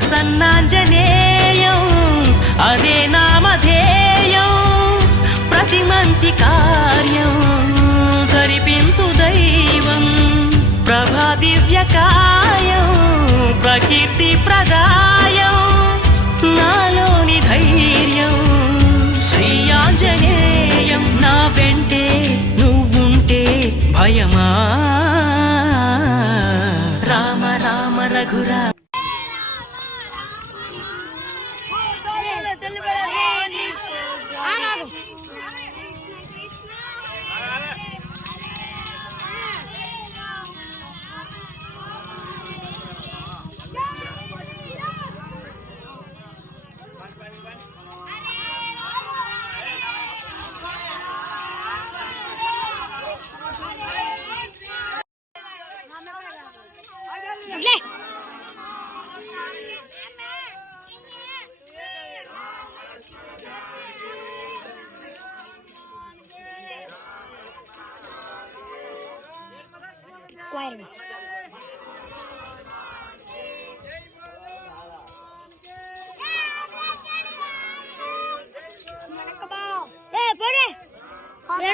ప్రసన్నాంజనేయం అదే నామధేయం ప్రతి మంచి కార్యం జరిపించు దైవం ప్రభా దివ్యకాయం ప్రకీర్తి ప్రదాయం నాలోని ధైర్యం శ్రీ ఆంజనేయం నా వెంటే నువ్వుంటే భయమా రామ రామ రఘురా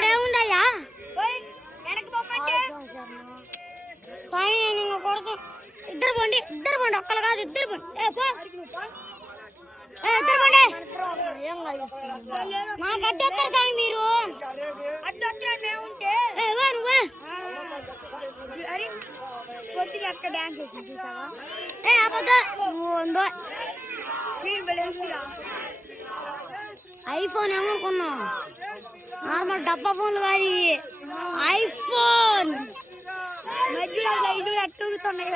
ఏముందయ్యా స్వామి నేను కొడుకు ఇద్దరు పండి ఒక్కరు కాదు ఇద్దరు పండి ఇద్దరు పండి నాకు అడ్డొస్తారు స్వామి మీరు అడ్డొచ్చాడే అక్క డాన్స్ ఐఫోన్ ఏమనుకున్నావు నార్మల్ డబ్బా ఫోన్లు కాదు ఐఫోన్ మధ్యలో ఐదు అట్టుతున్నాయి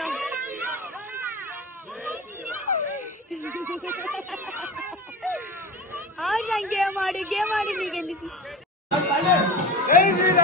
గేమ్ ఆడి నీకెందుకు జై శ్రీరామ్